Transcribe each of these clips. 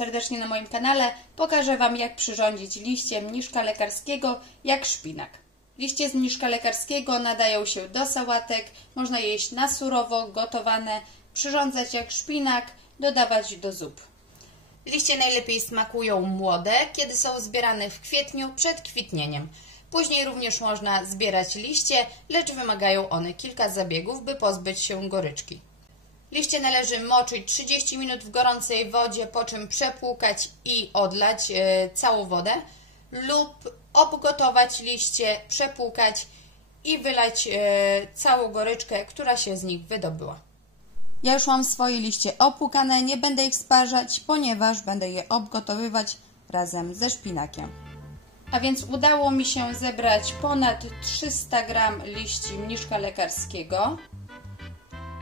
serdecznie na moim kanale. Pokażę Wam, jak przyrządzić liście mniszka lekarskiego jak szpinak. Liście z mniszka lekarskiego nadają się do sałatek, można jeść na surowo, gotowane, przyrządzać jak szpinak, dodawać do zup. Liście najlepiej smakują młode, kiedy są zbierane w kwietniu przed kwitnieniem. Później również można zbierać liście, lecz wymagają one kilka zabiegów, by pozbyć się goryczki. Liście należy moczyć 30 minut w gorącej wodzie, po czym przepłukać i odlać całą wodę lub obgotować liście, przepłukać i wylać całą goryczkę, która się z nich wydobyła. Ja już mam swoje liście opłukane, nie będę ich sparzać, ponieważ będę je obgotowywać razem ze szpinakiem. A więc udało mi się zebrać ponad 300 g liści mniszka lekarskiego.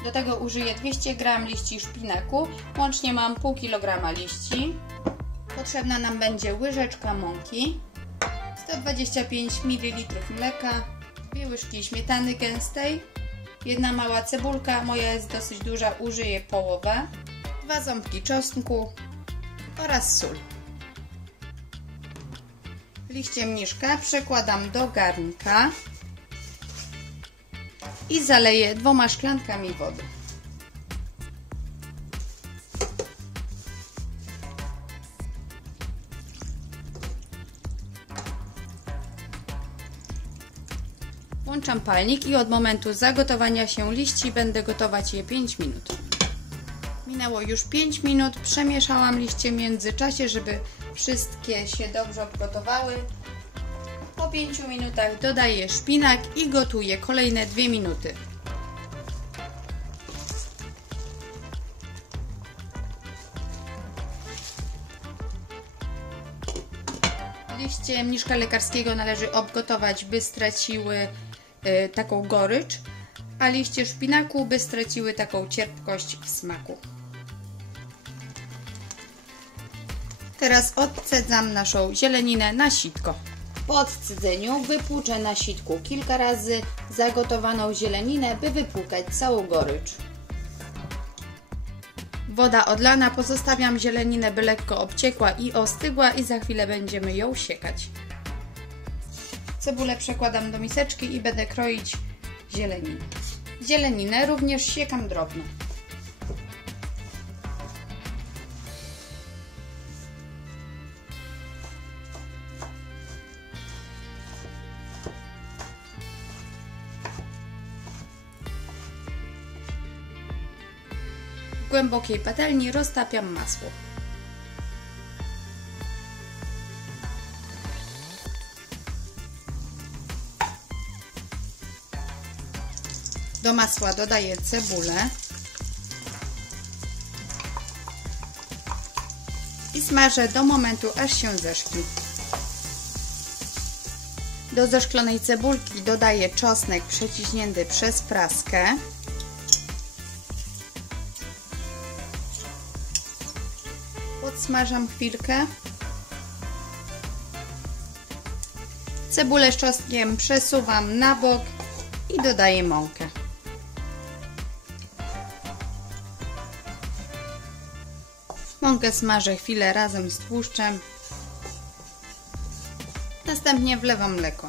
Do tego użyję 200 g liści szpinaku. Łącznie mam pół kg liści. Potrzebna nam będzie łyżeczka mąki, 125 ml mleka, 2 łyżki śmietany gęstej, 1 mała cebulka, moja jest dosyć duża, użyję połowę, 2 ząbki czosnku oraz sól. Liście mniszka przekładam do garnka i zaleję 2 szklankami wody. Włączam palnik i od momentu zagotowania się liści będę gotować je 5 minut. Minęło już 5 minut, przemieszałam liście w międzyczasie, żeby wszystkie się dobrze obgotowały. Po 5 minutach dodaję szpinak i gotuję kolejne 2 minuty. Liście mniszka lekarskiego należy obgotować, by straciły taką gorycz, a liście szpinaku, by straciły taką cierpkość w smaku. Teraz odcedzam naszą zieleninę na sitko. Po odcedzeniu wypłuczę na sitku kilka razy zagotowaną zieleninę, by wypłukać całą gorycz. Woda odlana, pozostawiam zieleninę, by lekko obciekła i ostygła i za chwilę będziemy ją siekać. Cebulę przekładam do miseczki i będę kroić zieleninę. Zieleninę również siekam drobno. W głębokiej patelni roztapiam masło. Do masła dodaję cebulę i smażę do momentu, aż się zeszkli. Do zeszklonej cebulki dodaję czosnek przeciśnięty przez praskę. Podsmażam chwilkę. Cebulę z czosnkiem przesuwam na bok i dodaję mąkę. Mąkę smażę chwilę razem z tłuszczem. Następnie wlewam mleko.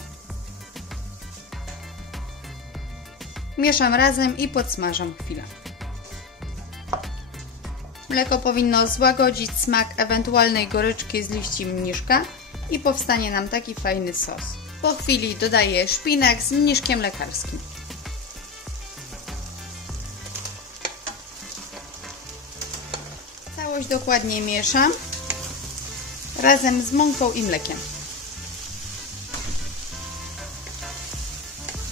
Mieszam razem i podsmażam chwilę. Mleko powinno złagodzić smak ewentualnej goryczki z liści mniszka i powstanie nam taki fajny sos. Po chwili dodaję szpinak z mniszkiem lekarskim. Całość dokładnie mieszam razem z mąką i mlekiem.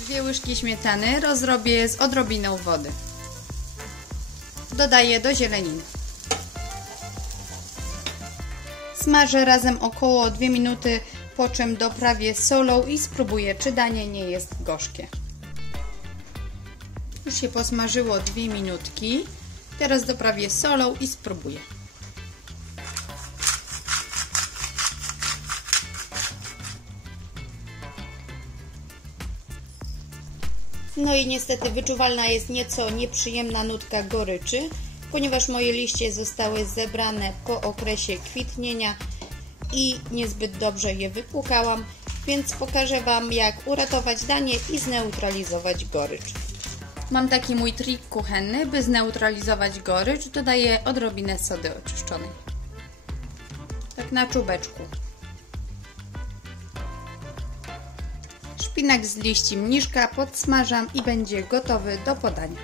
2 łyżki śmietany rozrobię z odrobiną wody. Dodaję do zieleniny. Smażę razem około 2 minuty, po czym doprawię solą i spróbuję, czy danie nie jest gorzkie. Już się posmażyło 2 minutki. Teraz doprawię solą i spróbuję. No i niestety wyczuwalna jest nieco nieprzyjemna nutka goryczy. ponieważ moje liście zostały zebrane po okresie kwitnienia i niezbyt dobrze je wypłukałam, więc pokażę Wam, jak uratować danie i zneutralizować gorycz. Mam taki mój trik kuchenny, by zneutralizować gorycz, dodaję odrobinę sody oczyszczonej. Tak na czubeczku. Szpinak z liści mniszka podsmażam i będzie gotowy do podania.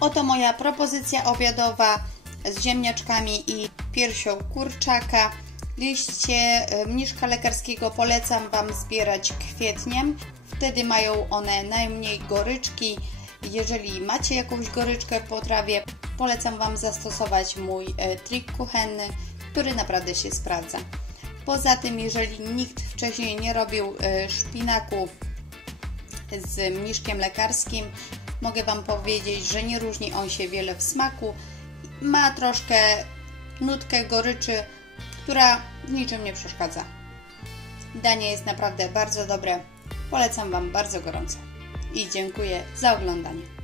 Oto moja propozycja obiadowa z ziemniaczkami i piersią kurczaka. Liście mniszka lekarskiego polecam Wam zbierać kwietniem. Wtedy mają one najmniej goryczki. Jeżeli macie jakąś goryczkę w potrawie, polecam Wam zastosować mój trik kuchenny, który naprawdę się sprawdza. Poza tym, jeżeli nikt wcześniej nie robił szpinaku z mniszkiem lekarskim, mogę Wam powiedzieć, że nie różni on się wiele w smaku. Ma troszkę nutkę goryczy, która w niczym nie przeszkadza. Danie jest naprawdę bardzo dobre. Polecam Wam bardzo gorąco. I dziękuję za oglądanie.